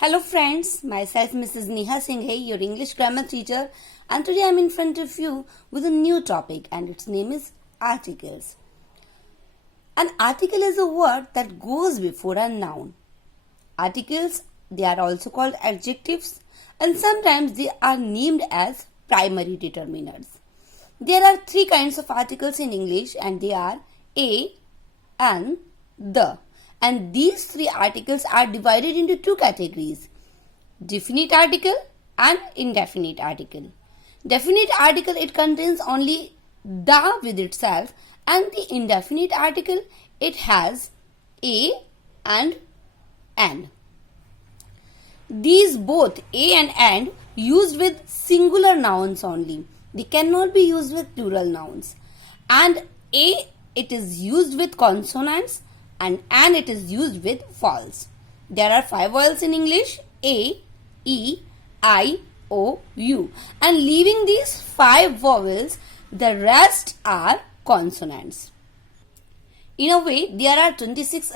Hello friends, myself Mrs. Neha Singh, your English grammar teacher, and today I am in front of you with a new topic and its name is articles. An article is a word that goes before a noun. Articles, they are also called adjectives and sometimes they are named as primary determiners. There are three kinds of articles in English and they are a, an, the. And these three articles are divided into two categories: definite article and indefinite article. Definite article, it contains only the with itself, and the indefinite article, it has a and an. These both a and and used with singular nouns only. They cannot be used with plural nouns. And a, it is used with consonants, and an, it is used with vowels. There are 5 vowels in English: a, e, I, o, u. And leaving these 5 vowels, the rest are consonants. In a way, there are 26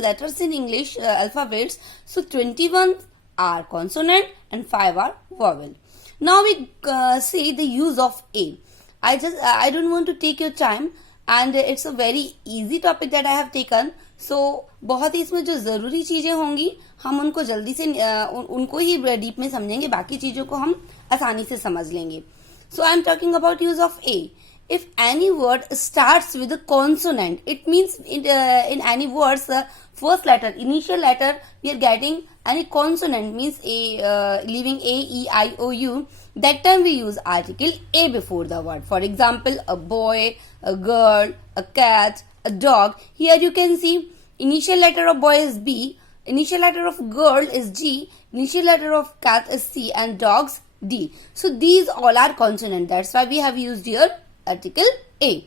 letters in English alphabets. So 21 are consonant and 5 are vowel. Now we see the use of a. I don't want to take your time. And it's a very easy topic that I have taken. So बहुत ही इसमें जो जरूरी चीजें होंगी हम उनको जल्दी से उनको ही डीप में समझेंगे, बाकी चीजों को हम आसानी से समझ लेंगे. So I am talking about use of a. If any word starts with a consonant, it means in any words first letter, initial letter, we are getting any consonant, means leaving a, e, I, o, u. That time we use article a before the word. For example, a boy, a girl, a cat, a dog. Here you can see initial letter of boy is B, initial letter of girl is G, initial letter of cat is C, and dogs D. So these all are consonant. That's why we have used here article a.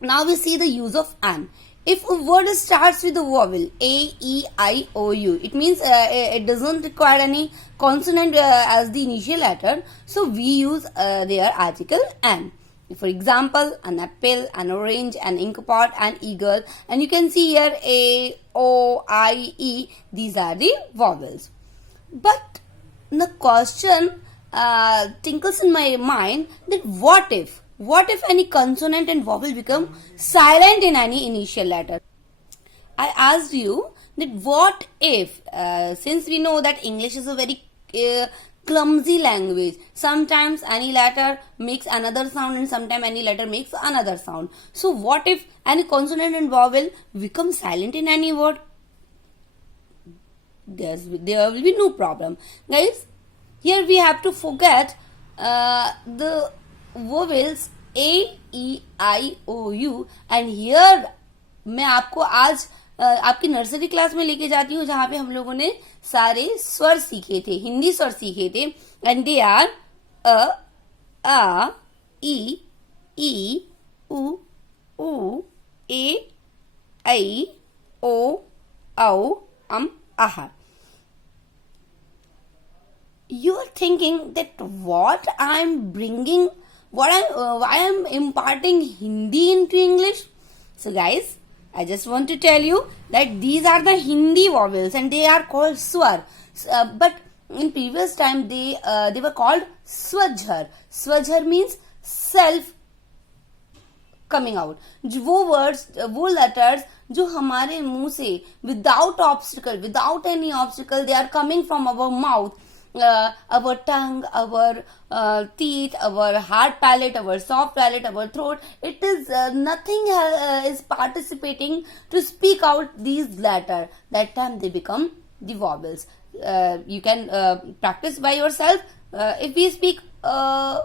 Now we see the use of an. If a word starts with a vowel a, e, I, o, u, it means it doesn't require any consonant as the initial letter. So we use their article an. For example, an apple, an orange, an inkpot, an eagle, and you can see here a, o, I, e. These are the vowels. But the question tinkles in my mind that what if any consonant and vowel become silent in any initial letter? I asked you that what if, since we know that English is a very clumsy language, sometimes any letter makes another sound and sometimes any letter makes another sound. So what if any consonant and vowel become silent in any word? There will be no problem. Guys, here we have to forget the vowels a, e, I, o, u. And here मैं आपको आज आपकी nursery class में लेके जाती हूँ जहाँ पे हम लोगों ने सारे स्वर सीखे थे, हिंदी स्वर सीखे थे. एंड दे आर अ, ई, उ, ए, ऐ, ओ, औ, आहा. You are thinking that what I am bringing, why I am imparting Hindi into English. So guys, I just want to tell you that these are the Hindi vowels and they are called swar. But in previous time they were called swajhar. Swajhar means self coming out. वो words, वो letters जो हमारे मुंह से without any obstacle, they are coming from our mouth. Our tongue, our teeth, our hard palate, our soft palate, our throat. It is nothing is participating to speak out these letters. That time they become the vowels. You can practice by yourself. If we speak a,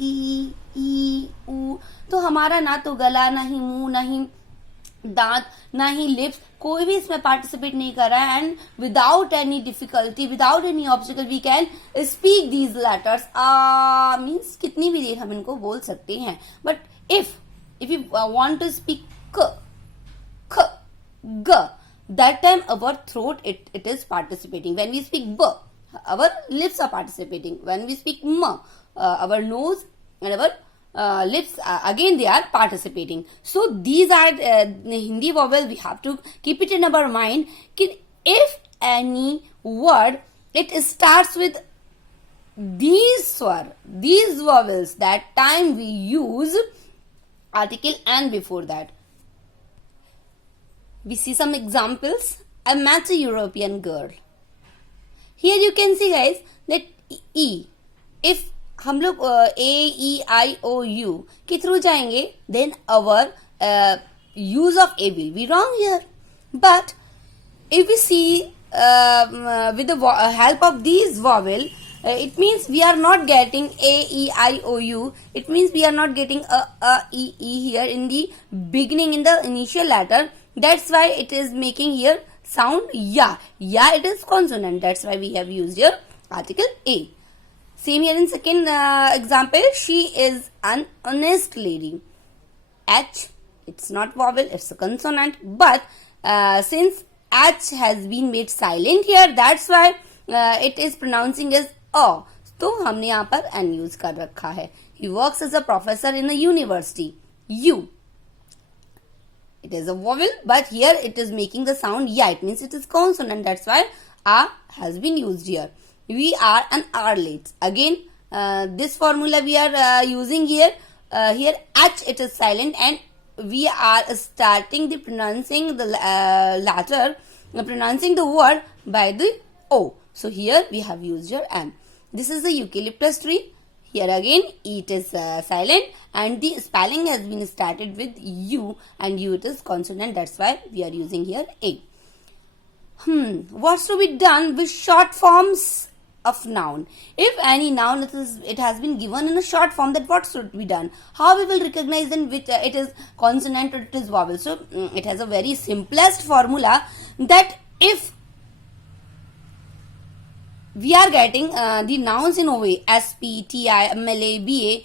e, u, तो हमारा ना तो गला, ना ही मुंह, ना ही दांत, ना ही लिप्स, कोई भी इसमें पार्टिसिपेट नहीं कर रहा है. And without any difficulty, without any obstacle we can speak these letters. मीन्स कितनी भी देर हम इनको बोल सकते हैं. But if you want to speak ख, ग, that time our throat it is participating. When we speak b, our lips are participating. When we speak m, our nose and our lips again they are participating. So these are Hindi vowel. We have to keep it in our mind. If any word, it starts with these swar, these vowels. That time we use article and before that. We see some examples. I met a European girl. Here you can see guys that E. If हम लोग AEIOU के through जाएंगे, then our use of A will be wrong here. But if we see with the help of these vowel, it means we are not getting AEIOU. It means we are not getting E here in the beginning, in the initial letter. That's why it is making here sound ya. Ya, it is consonant. That's why we have used here article A. Same here in second example. She is an honest lady. H, it's not vowel, it's a consonant. But since H has been made silent here, that's why it is pronouncing as A. तो हमने यहाँ पर N use कर रखा है. He works as a professor in a university. U. It is a vowel, but here it is making the sound ya. It means it is consonant. That's why A has been used here. We are an arlate. Again, this formula we are using here. Here H it is silent, and we are starting the pronouncing the latter, pronouncing the word by the O. So here we have used here N. This is the eucalyptus tree. Here again it is silent, and the spelling has been started with U, and U it is consonant. That's why we are using here A. What's to be done with short forms of noun? If any noun it has been given in a short form, that what should be done? How we will recognize then which it is consonant or it is vowel? So it has a very simplest formula that if we are getting the nouns in a way SP, TI, MLA, BA,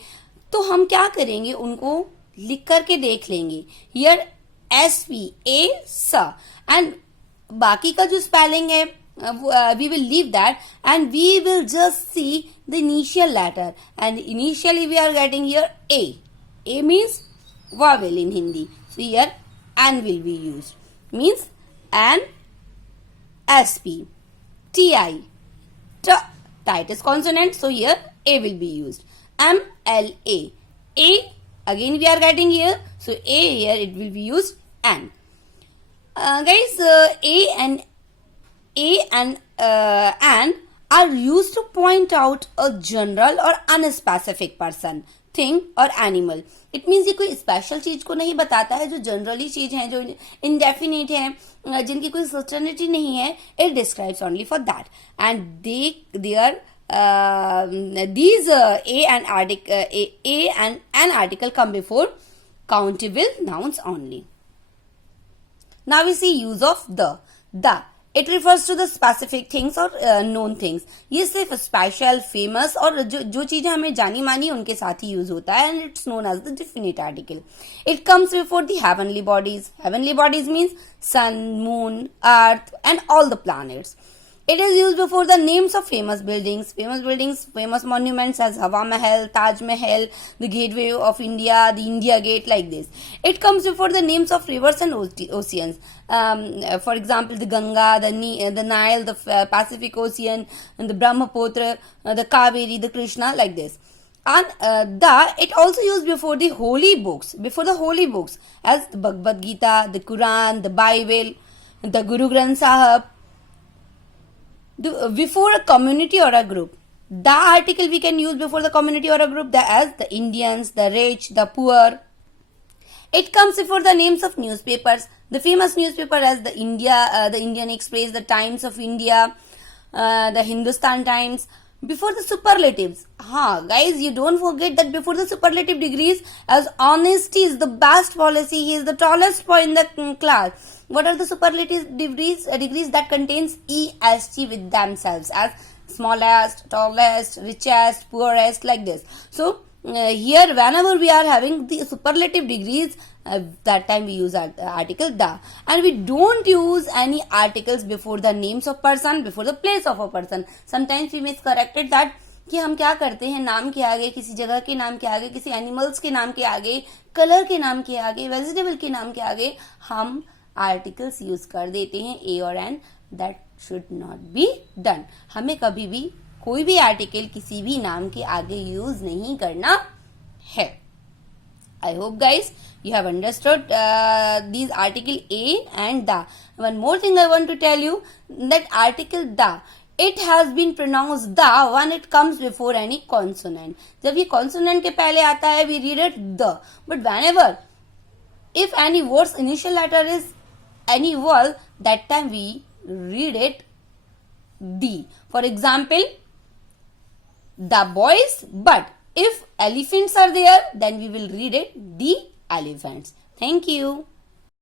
तो हम क्या करेंगे, उनको लिख करके देख लेंगे. Here SP, A, S, and बाकी का जो spelling है we will leave that, and we will just see the initial letter, and initially we are getting here A. A means vowel in Hindi. So here N will be used. Means N, SP, TI. It is consonant, so here A will be used. M, L, A. A, again we are getting here, so A here it will be used N. Guys, A and N are used to point out a general or unspecific person, thing or animal. It means ये कोई special चीज को नहीं बताता है, जो generally चीज है, जो इंडेफिनिट है, जिनकी कोई सर्टेनिटी नहीं है. It describes only for that, and these A and an article come before countable nouns only. Now we see use of the. It refers to the specific things or known things. ये सिर्फ special, famous और जो चीजें हमें जानी मानी उनके साथ ही यूज होता है, and it's known as the definite article. It comes before the heavenly bodies. Heavenly bodies means sun, moon, earth, and all the planets. It is used before the names of famous buildings, famous monuments as Hawa Mahal, Taj Mahal, the Gateway of India, the India Gate, like this. It comes before the names of rivers and oceans. For example, the Ganga, the Nile, the Pacific Ocean, and the Brahmaputra, the Kaveri, the Krishna, like this. And it also used before the holy books, as the Bhagavad Gita, the Quran, the Bible, the Guru Granth Sahib. Before a community or a group. The article we can use before the community or a group, as the Indians, the rich, the poor. It comes before the names of newspapers. The famous newspaper as the Indian Express, the Times of India, the Hindustan Times. Before the superlatives. Guys, you don't forget that before the superlative degrees, as honesty is the best policy, he is the tallest boy in the class. What are the superlative degrees? Degrees that contains EST with themselves, as smallest, tallest, richest, poorest, like this. So here whenever we are having the superlative degrees, that time we use article the, and we don't use any articles before the names of person, before the place of a person. Sometimes we miscorrected that कि हम क्या करते हैं, नाम के आगे, किसी जगह के नाम के आगे, किसी एनिमल्स के नाम के आगे, कलर के नाम के आगे, वेजिटेबल के नाम के आगे हम आर्टिकल्स यूज कर देते हैं A और N. That should not be done. हमें कभी भी कोई भी आर्टिकल किसी भी नाम के आगे यूज नहीं करना है. I hope guys you have understood these article a and the. One more thing I want to tell you, that article the, it has been pronounced the when it comes before any consonant. जब ये consonant के पहले आता है we read it the, but whenever if any word's initial letter is any vowel, that time we read it the. For example, the boys, but if elephants are there, then we will read it the elephants. Thank you.